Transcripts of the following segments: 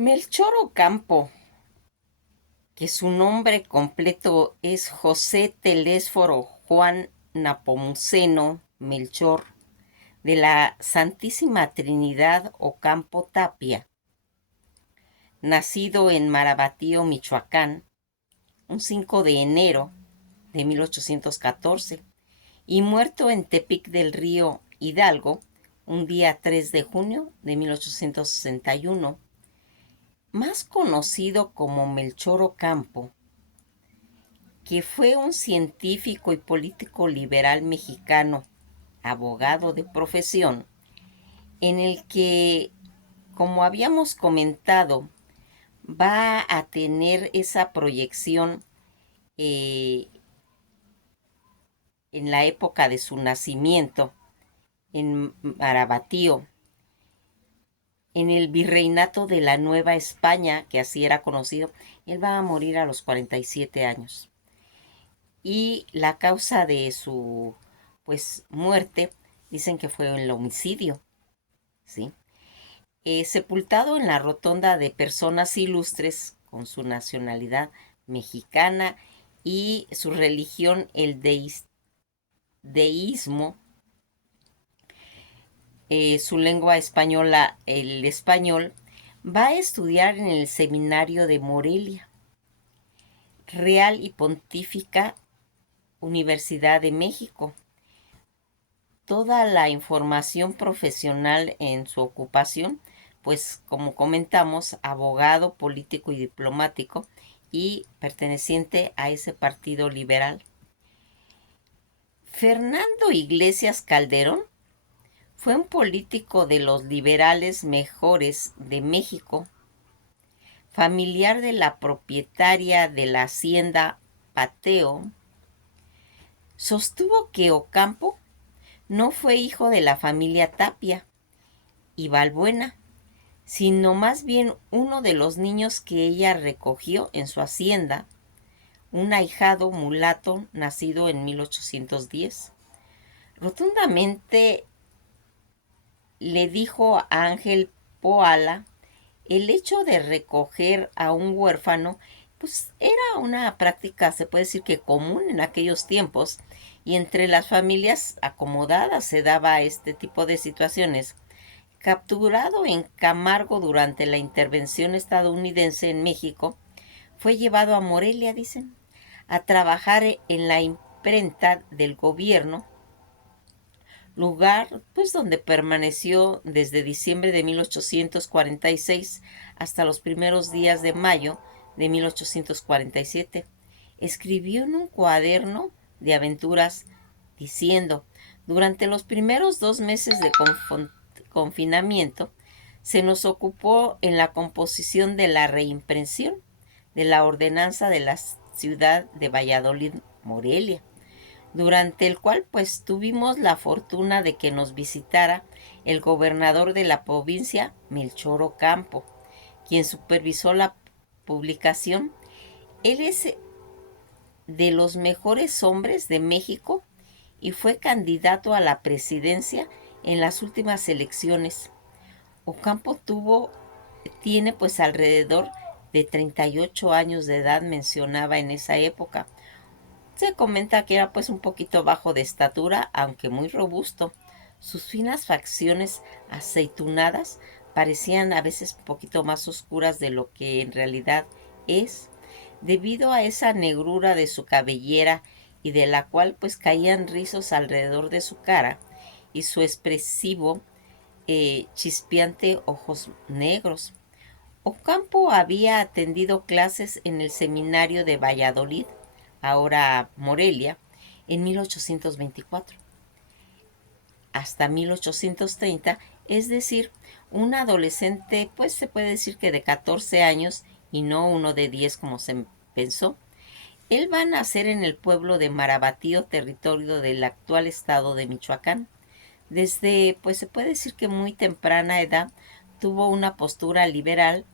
Melchor Ocampo, que su nombre completo es José Telésforo Juan Napomuceno Melchor, de la Santísima Trinidad Ocampo Tapia, nacido en Marabatío, Michoacán, un 5 de enero de 1814, y muerto en Tepic del Río, Hidalgo, un día 3 de junio de 1861, más conocido como Melchor Ocampo, que fue un científico y político liberal mexicano, abogado de profesión, en el que, como habíamos comentado, va a tener esa proyección eh, en la época de su nacimiento en Marabatío, en el virreinato de la Nueva España, que así era conocido. Él va a morir a los 47 años. Y la causa de su pues muerte dicen que fue el homicidio, ¿sí? Sepultado en la rotonda de personas ilustres con su nacionalidad mexicana y su religión, el deísmo, su lengua española, el español. Va a estudiar en el seminario de Morelia, Real y Pontífica Universidad de México. Toda la información profesional en su ocupación, pues como comentamos, abogado, político y diplomático, y perteneciente a ese partido liberal. Fernando Iglesias Calderón fue un político de los liberales mejores de México, familiar de la propietaria de la hacienda Pateo. Sostuvo que Ocampo no fue hijo de la familia Tapia y Balbuena, sino más bien uno de los niños que ella recogió en su hacienda, un ahijado mulato nacido en 1810. Rotundamente le dijo a Ángel Poala: el hecho de recoger a un huérfano pues era una práctica, se puede decir que común en aquellos tiempos, y entre las familias acomodadas se daba este tipo de situaciones. Capturado en Camargo durante la intervención estadounidense en México, fue llevado a Morelia, dicen, a trabajar en la imprenta del gobierno, lugar pues donde permaneció desde diciembre de 1846 hasta los primeros días de mayo de 1847. Escribió en un cuaderno de aventuras diciendo: durante los primeros 2 meses de confinamiento se nos ocupó en la composición de la reimpresión de la ordenanza de la ciudad de Valladolid, Morelia, durante el cual pues tuvimos la fortuna de que nos visitara el gobernador de la provincia, Melchor Ocampo, quien supervisó la publicación. Él es de los mejores hombres de México y fue candidato a la presidencia en las últimas elecciones. Ocampo tiene pues alrededor de 38 años de edad, mencionaba en esa época. Se comenta que era pues un poquito bajo de estatura, aunque muy robusto. Sus finas facciones aceitunadas parecían a veces un poquito más oscuras de lo que en realidad es, debido a esa negrura de su cabellera, y de la cual pues caían rizos alrededor de su cara, y su expresivo, chispeante ojos negros. Ocampo había atendido clases en el seminario de Valladolid, ahora Morelia, en 1824 hasta 1830, es decir, un adolescente, pues se puede decir que de 14 años y no uno de 10 como se pensó. Él va a nacer en el pueblo de Marabatío, territorio del actual estado de Michoacán. Desde, pues se puede decir que muy temprana edad, tuvo una postura liberal,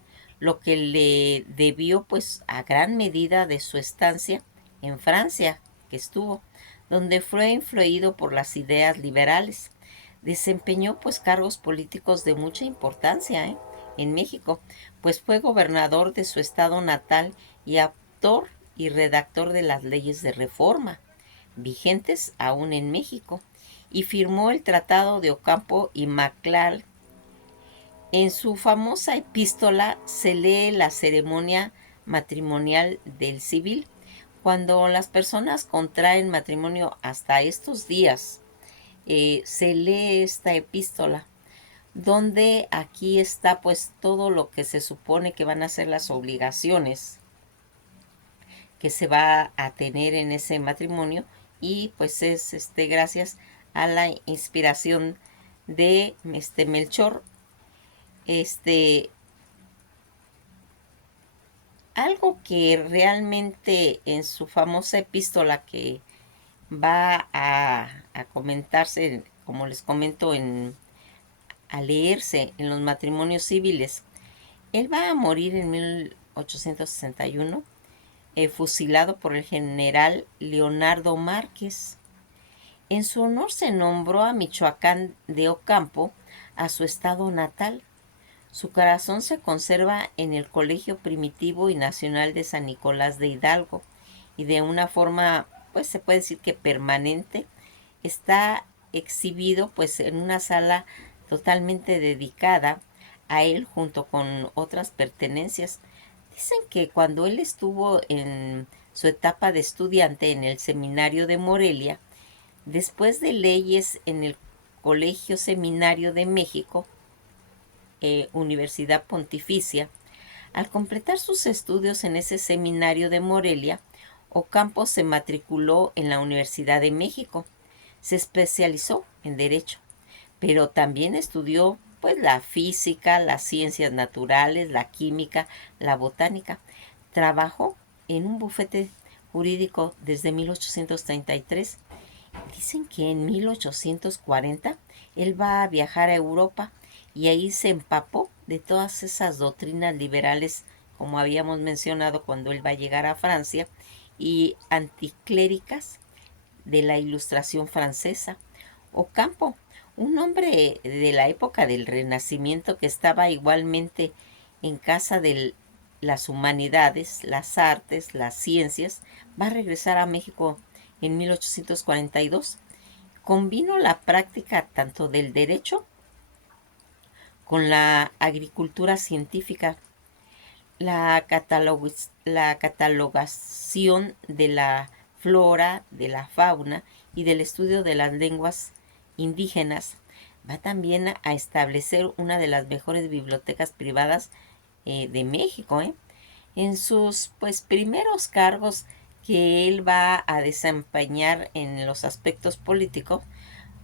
lo que le debió pues a gran medida de su estancia en Francia, que estuvo, donde fue influido por las ideas liberales. Desempeñó pues cargos políticos de mucha importancia, en México, pues fue gobernador de su estado natal y autor y redactor de las leyes de reforma, vigentes aún en México, y firmó el Tratado de Ocampo y Maclal. En su famosa epístola se lee la ceremonia matrimonial del civil, cuando las personas contraen matrimonio hasta estos días. Se lee esta epístola, donde aquí está pues todo lo que se supone que van a ser las obligaciones que se va a tener en ese matrimonio, y pues es gracias a la inspiración de Melchor. Algo que realmente en su famosa epístola que va a comentarse, como les comento, a leerse en los matrimonios civiles. Él va a morir en 1861, fusilado por el general Leonardo Márquez. En su honor se nombró a Michoacán de Ocampo, a su estado natal. Su corazón se conserva en el Colegio Primitivo y Nacional de San Nicolás de Hidalgo, y de una forma, pues se puede decir que permanente, está exhibido pues en una sala totalmente dedicada a él, junto con otras pertenencias. Dicen que cuando él estuvo en su etapa de estudiante en el seminario de Morelia, después de leyes en el Colegio Seminario de México, Universidad Pontificia, al completar sus estudios en ese seminario de Morelia, Ocampo se matriculó en la Universidad de México. Se especializó en Derecho, pero también estudió pues la física, las ciencias naturales, la química, la botánica. Trabajó en un bufete jurídico desde 1833. Dicen que en 1840 él va a viajar a Europa, y ahí se empapó de todas esas doctrinas liberales, como habíamos mencionado cuando él va a llegar a Francia, y anticléricas de la Ilustración francesa. Ocampo, un hombre de la época del Renacimiento que estaba igualmente en casa de las humanidades, las artes, las ciencias, va a regresar a México en 1842. Combinó la práctica tanto del derecho con la agricultura científica, la catalogación de la flora, de la fauna y del estudio de las lenguas indígenas. Va también a establecer una de las mejores bibliotecas privadas de México. En sus pues primeros cargos que él va a desempeñar en los aspectos políticos,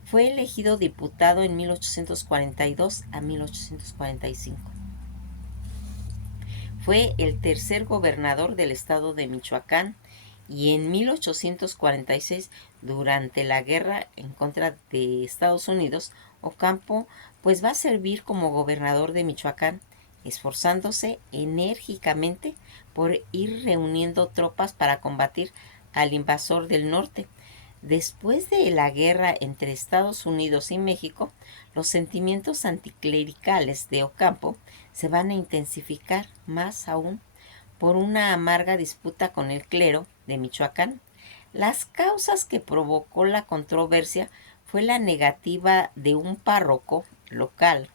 fue elegido diputado en 1842 a 1845. Fue el tercer gobernador del estado de Michoacán, y en 1846, durante la guerra en contra de Estados Unidos, Ocampo pues va a servir como gobernador de Michoacán, esforzándose enérgicamente por ir reuniendo tropas para combatir al invasor del norte. Después de la guerra entre Estados Unidos y México, los sentimientos anticlericales de Ocampo se van a intensificar más aún por una amarga disputa con el clero de Michoacán. Las causas que provocó la controversia fue la negativa de un párroco local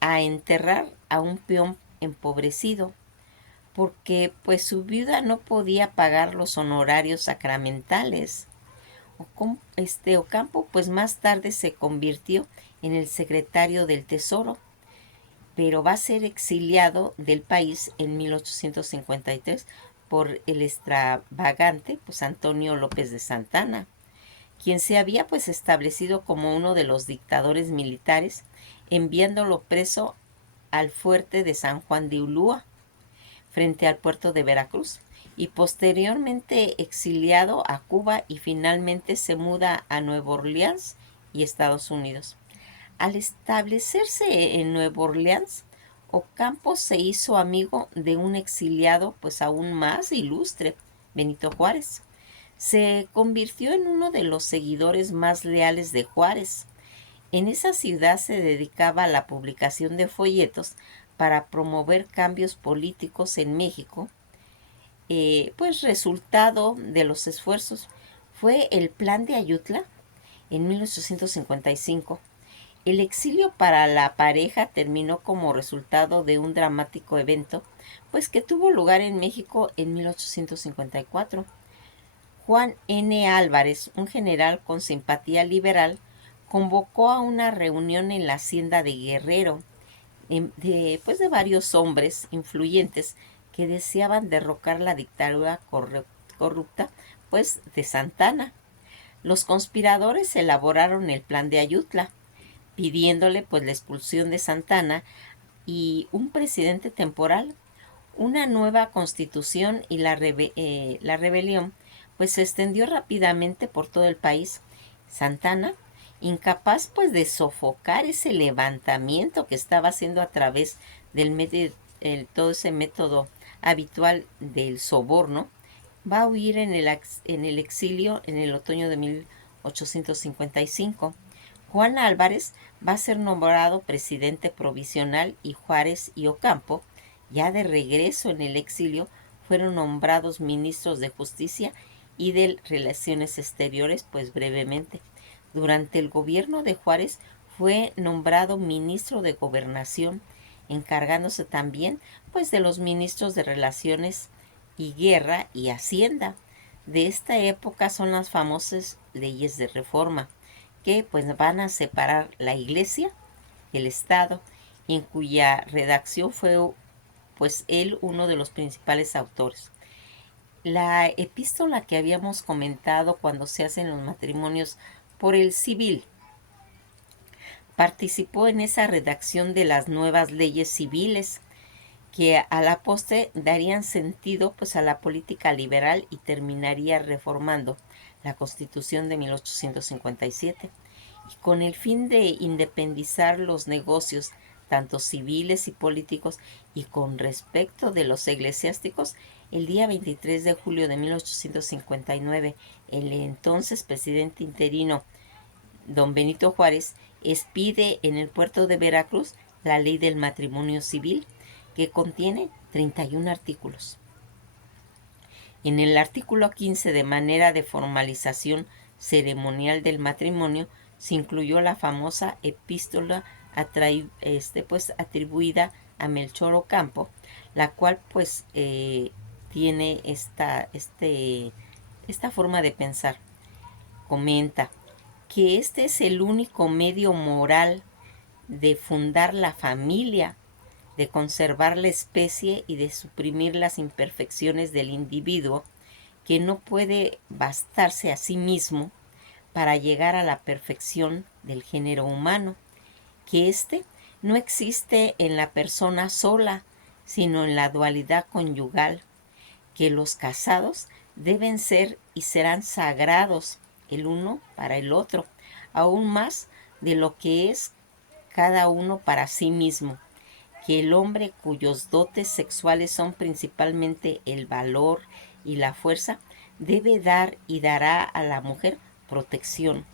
a enterrar a un peón empobrecido, porque pues su viuda no podía pagar los honorarios sacramentales. Ocampo pues más tarde se convirtió en el secretario del Tesoro, pero va a ser exiliado del país en 1853 por el extravagante pues Antonio López de Santana, quien se había pues establecido como uno de los dictadores militares, enviándolo preso al fuerte de San Juan de Ulúa, frente al puerto de Veracruz, y posteriormente exiliado a Cuba, y finalmente se muda a Nueva Orleans y Estados Unidos. Al establecerse en Nueva Orleans, Ocampo se hizo amigo de un exiliado pues aún más ilustre, Benito Juárez. Se convirtió en uno de los seguidores más leales de Juárez. En esa ciudad se dedicaba a la publicación de folletos para promover cambios políticos en México, pues resultado de los esfuerzos fue el Plan de Ayutla en 1855. El exilio para la pareja terminó como resultado de un dramático evento, pues que tuvo lugar en México en 1854. Juan N. Álvarez, un general con simpatía liberal, convocó a una reunión en la hacienda de Guerrero de varios hombres influyentes que deseaban derrocar la dictadura corrupta pues de Santa Anna. Los conspiradores elaboraron el plan de Ayutla, pidiéndole pues la expulsión de Santa Anna y un presidente temporal, una nueva constitución, y la rebelión pues se extendió rápidamente por todo el país. Santa Anna, incapaz pues de sofocar ese levantamiento que estaba haciendo a través del todo ese método habitual del soborno, va a huir en el exilio en el otoño de 1855. Juan Álvarez va a ser nombrado presidente provisional y Juárez y Ocampo, ya de regreso en el exilio, fueron nombrados ministros de Justicia y de Relaciones Exteriores, pues brevemente. Durante el gobierno de Juárez fue nombrado ministro de Gobernación, encargándose también pues de los ministros de Relaciones y Guerra y Hacienda. De esta época son las famosas leyes de reforma, que pues van a separar la Iglesia del Estado, en cuya redacción fue pues él uno de los principales autores. La epístola que habíamos comentado cuando se hacen los matrimonios por el civil, participó en esa redacción de las nuevas leyes civiles que a la postre darían sentido pues a la política liberal y terminaría reformando la Constitución de 1857. Y con el fin de independizar los negocios, tanto civiles y políticos, y con respecto de los eclesiásticos, el día 23 de julio de 1859, el entonces presidente interino, don Benito Juárez, expide en el puerto de Veracruz la ley del matrimonio civil, que contiene 31 artículos. En el artículo 15, de manera de formalización ceremonial del matrimonio, se incluyó la famosa epístola atribuida a Melchor Ocampo, la cual pues tiene esta forma de pensar. Comenta que este es el único medio moral de fundar la familia, de conservar la especie y de suprimir las imperfecciones del individuo, que no puede bastarse a sí mismo para llegar a la perfección del género humano, que éste no existe en la persona sola, sino en la dualidad conyugal, que los casados deben ser y serán sagrados el uno para el otro, aún más de lo que es cada uno para sí mismo, que el hombre cuyos dotes sexuales son principalmente el valor y la fuerza, debe dar y dará a la mujer protección,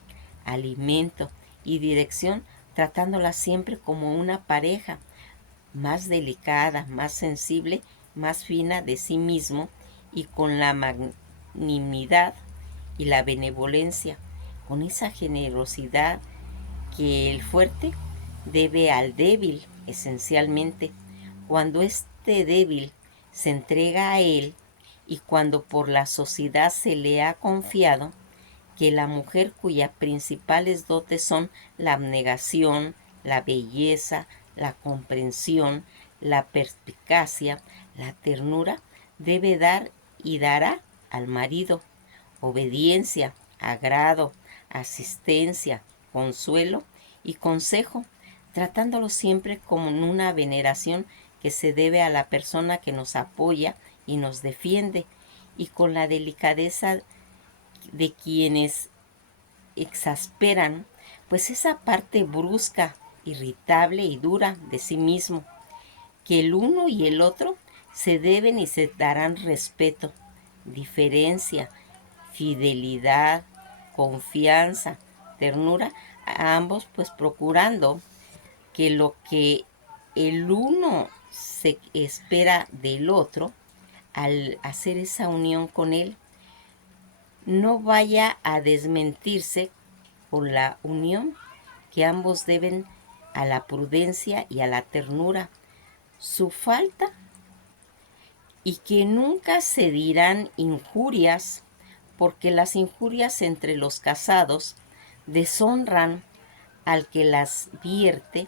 alimento y dirección, tratándola siempre como una pareja, más delicada, más sensible, más fina de sí mismo, y con la magnanimidad y la benevolencia, con esa generosidad que el fuerte debe al débil esencialmente. Cuando este débil se entrega a él, y cuando por la sociedad se le ha confiado que la mujer cuyas principales dotes son la abnegación, la belleza, la comprensión, la perspicacia, la ternura, debe dar y dará al marido obediencia, agrado, asistencia, consuelo y consejo, tratándolo siempre como una veneración que se debe a la persona que nos apoya y nos defiende, y con la delicadeza de quienes exasperan pues esa parte brusca, irritable y dura de sí mismo, que el uno y el otro se deben y se darán respeto, diferencia, fidelidad, confianza, ternura, a ambos pues procurando que lo que el uno se espera del otro al hacer esa unión con él, no vaya a desmentirse con la unión que ambos deben a la prudencia y a la ternura. Su falta y que nunca se dirán injurias, porque las injurias entre los casados deshonran al que las vierte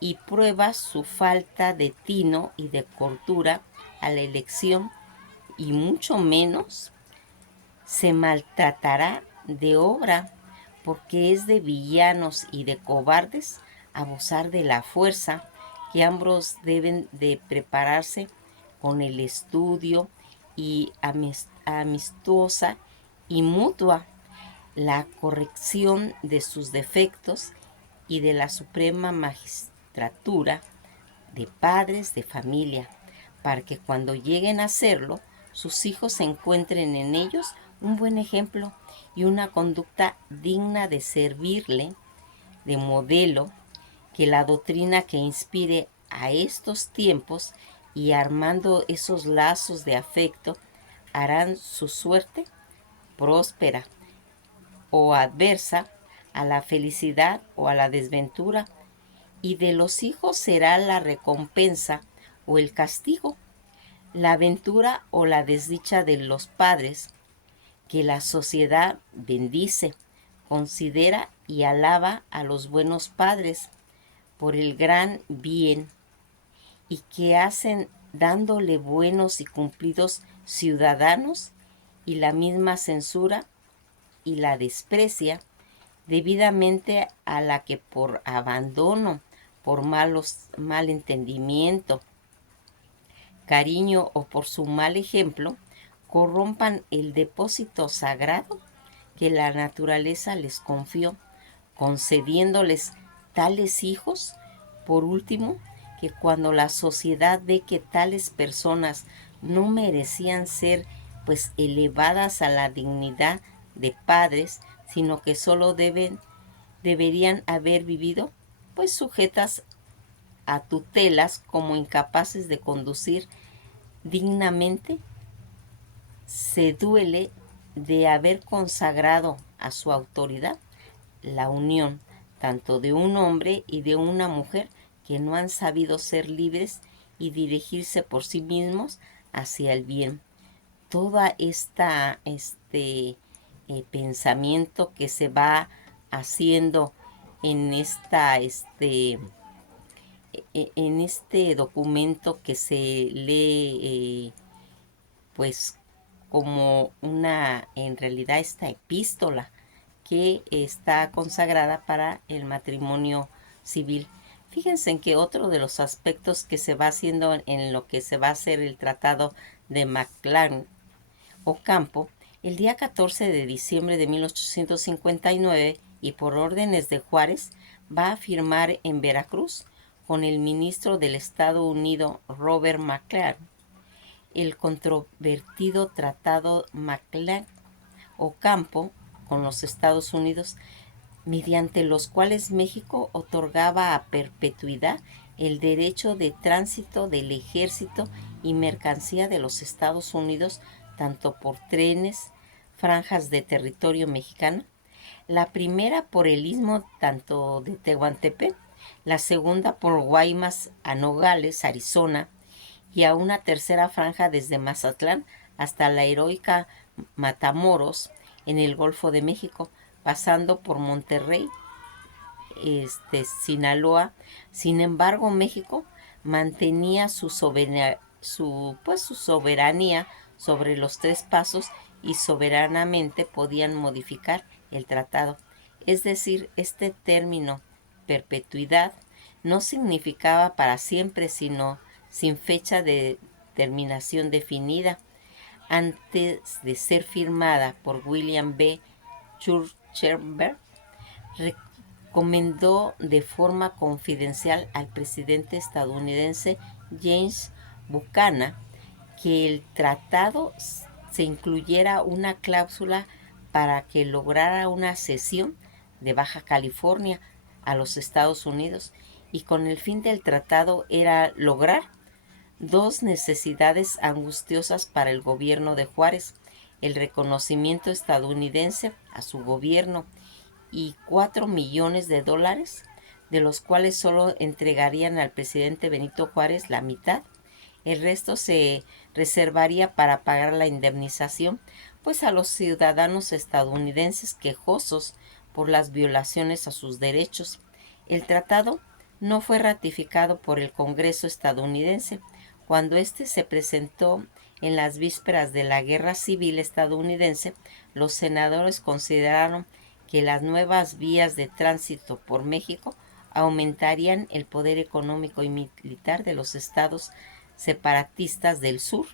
y prueba su falta de tino y de cordura a la elección, y mucho menos se maltratará de obra, porque es de villanos y de cobardes abusar de la fuerza, que ambos deben de prepararse con el estudio y amistosa y mutua la corrección de sus defectos y de la suprema magistratura de padres de familia, para que cuando lleguen a hacerlo, sus hijos encuentren en ellos un buen ejemplo y una conducta digna de servirle de modelo, que la doctrina que inspire a estos tiempos y armando esos lazos de afecto harán su suerte próspera o adversa, a la felicidad o a la desventura, y de los hijos será la recompensa o el castigo, la ventura o la desdicha de los padres, que la sociedad bendice, considera y alaba a los buenos padres por el gran bien, y que hacen dándole buenos y cumplidos ciudadanos, y la misma censura y la desprecia debidamente a la que por abandono, por mal entendimiento, cariño o por su mal ejemplo, corrompan el depósito sagrado que la naturaleza les confió, concediéndoles tales hijos. Por último, que cuando la sociedad ve que tales personas no merecían ser pues elevadas a la dignidad de padres, sino que solo deberían haber vivido pues sujetas a tutelas como incapaces de conducir dignamente, se duele de haber consagrado a su autoridad la unión tanto de un hombre y de una mujer que no han sabido ser libres y dirigirse por sí mismos hacia el bien. Toda pensamiento que se va haciendo en en este documento que se lee pues como en realidad esta epístola que está consagrada para el matrimonio civil. Fíjense en que otro de los aspectos que se va haciendo en lo que se va a hacer el Tratado de Maclán Ocampo, el día 14 de diciembre de 1859, y por órdenes de Juárez, va a firmar en Veracruz con el ministro del Estado Unido Robert McClellan el controvertido Tratado Maclán Ocampo con los Estados Unidos, mediante los cuales México otorgaba a perpetuidad el derecho de tránsito del ejército y mercancía de los Estados Unidos, tanto por trenes, franjas de territorio mexicano, la primera por el istmo tanto de Tehuantepec, la segunda por Guaymas a Nogales, Arizona, y a una tercera franja desde Mazatlán hasta la heroica Matamoros en el Golfo de México, pasando por Monterrey, Sinaloa. Sin embargo, México mantenía su soberanía sobre los tres pasos y soberanamente podían modificar el tratado. Es decir, este término perpetuidad no significaba para siempre, sino sin fecha de terminación definida. Antes de ser firmada por William B. Schurzenberg, recomendó de forma confidencial al presidente estadounidense James Buchanan que el tratado se incluyera una cláusula para que lograra una cesión de Baja California a los Estados Unidos, y con el fin del tratado era lograr dos necesidades angustiosas para el gobierno de Juárez: el reconocimiento estadounidense a su gobierno y 4 millones de dólares, de los cuales solo entregarían al presidente Benito Juárez la mitad. El resto se reservaría para pagar la indemnización, pues, a los ciudadanos estadounidenses quejosos por las violaciones a sus derechos. El tratado no fue ratificado por el Congreso estadounidense. Cuando éste se presentó en las vísperas de la Guerra Civil estadounidense, los senadores consideraron que las nuevas vías de tránsito por México aumentarían el poder económico y militar de los estados separatistas del sur.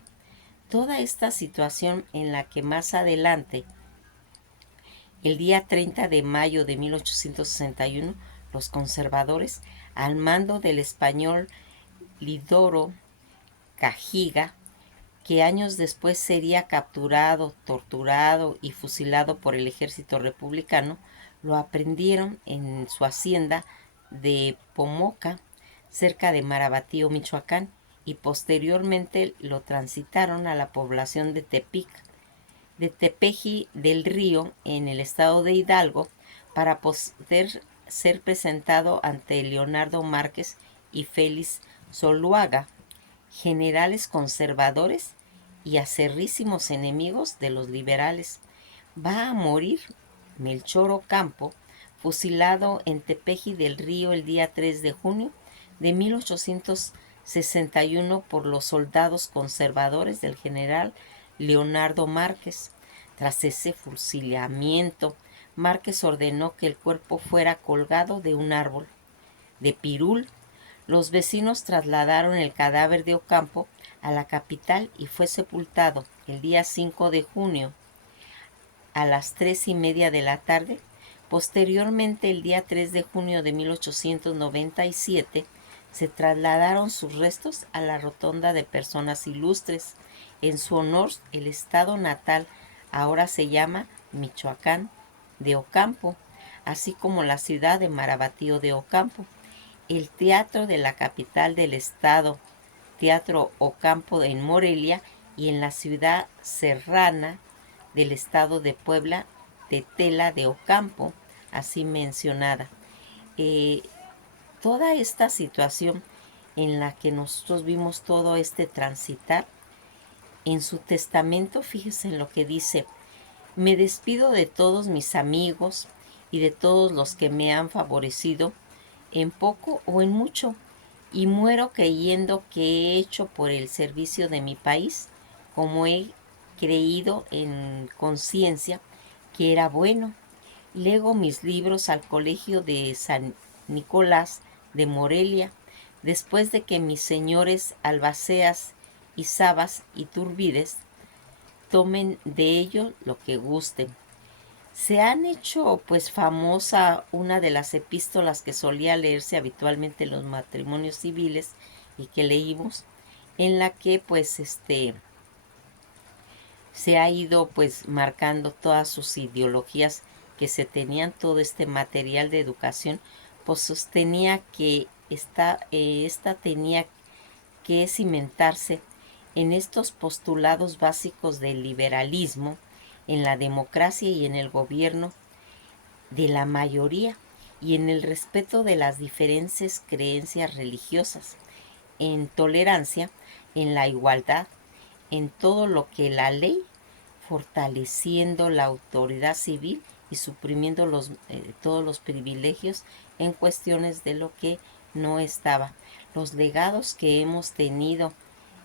Toda esta situación, en la que más adelante, el día 30 de mayo de 1861, los conservadores, al mando del español Lidoro Cajiga, que años después sería capturado, torturado y fusilado por el ejército republicano, lo aprendieron en su hacienda de Pomoca, cerca de Marabatío, Michoacán, y posteriormente lo transitaron a la población de Tepic, de Tepeji del Río, en el estado de Hidalgo, para poder ser presentado ante Leonardo Márquez y Félix Zuluaga, generales conservadores y acerrísimos enemigos de los liberales. Va a morir Melchor Ocampo, fusilado en Tepeji del Río el día 3 de junio de 1861 por los soldados conservadores del general Leonardo Márquez. Tras ese fusilamiento, Márquez ordenó que el cuerpo fuera colgado de un árbol de pirul. Los vecinos trasladaron el cadáver de Ocampo a la capital y fue sepultado el día 5 de junio a las 3:30 de la tarde. Posteriormente, el día 3 de junio de 1897, se trasladaron sus restos a la Rotonda de Personas Ilustres. En su honor, el estado natal ahora se llama Michoacán de Ocampo, así como la ciudad de Marabatío de Ocampo. El teatro de la capital del estado, Teatro Ocampo en Morelia, y en la ciudad serrana del estado de Puebla, Tetela de Ocampo, así mencionada. Eh, Toda esta situación en la que nosotros vimos todo este transitar, en su testamento, fíjese en lo que dice: me despido de todos mis amigos y de todos los que me han favorecido en poco o en mucho, y muero creyendo que he hecho por el servicio de mi país como he creído en conciencia que era bueno. Lego mis libros al Colegio de San Nicolás de Morelia, después de que mis señores Albaceas y Sabas y Turbides tomen de ello lo que gusten. Se han hecho pues famosa una de las epístolas que solía leerse habitualmente en los matrimonios civiles y que leímos, en la que pues se ha ido pues marcando todas sus ideologías que se tenían. Todo este material de educación pues sostenía que esta tenía que cimentarse en estos postulados básicos del liberalismo, en la democracia y en el gobierno de la mayoría, y en el respeto de las diferentes creencias religiosas, en tolerancia, en la igualdad, en todo lo que la ley, fortaleciendo la autoridad civil y suprimiendo todos los privilegios en cuestiones de lo que no estaba. Los legados que hemos tenido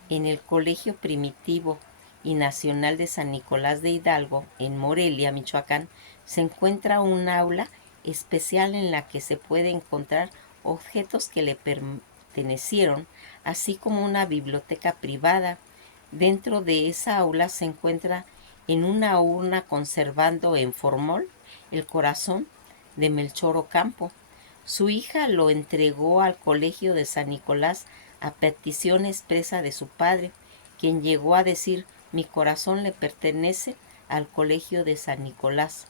en el Colegio Primitivo y Nacional de San Nicolás de Hidalgo, en Morelia, Michoacán, se encuentra un aula especial en la que se puede encontrar objetos que le pertenecieron, así como una biblioteca privada. Dentro de esa aula se encuentra en una urna, conservando en formol el corazón de Melchor Ocampo. Su hija lo entregó al Colegio de San Nicolás a petición expresa de su padre, quien llegó a decir: mi corazón le pertenece al Colegio de San Nicolás.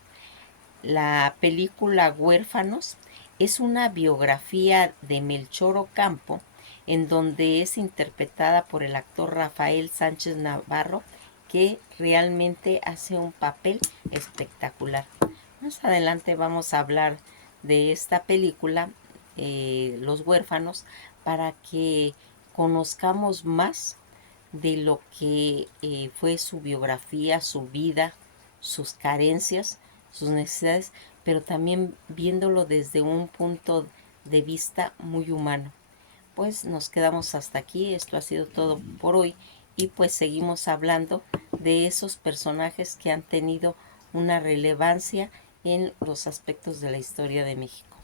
La película Huérfanos Es una biografía de Melchor Ocampo, en donde es interpretada por el actor Rafael Sánchez Navarro, que realmente hace un papel espectacular. Más adelante vamos a hablar de esta película, Los Huérfanos, para que conozcamos más de lo que fue su biografía, su vida, sus carencias, sus necesidades, pero también viéndolo desde un punto de vista muy humano. Pues nos quedamos hasta aquí, esto ha sido todo por hoy y pues seguimos hablando de esos personajes que han tenido una relevancia en los aspectos de la historia de México.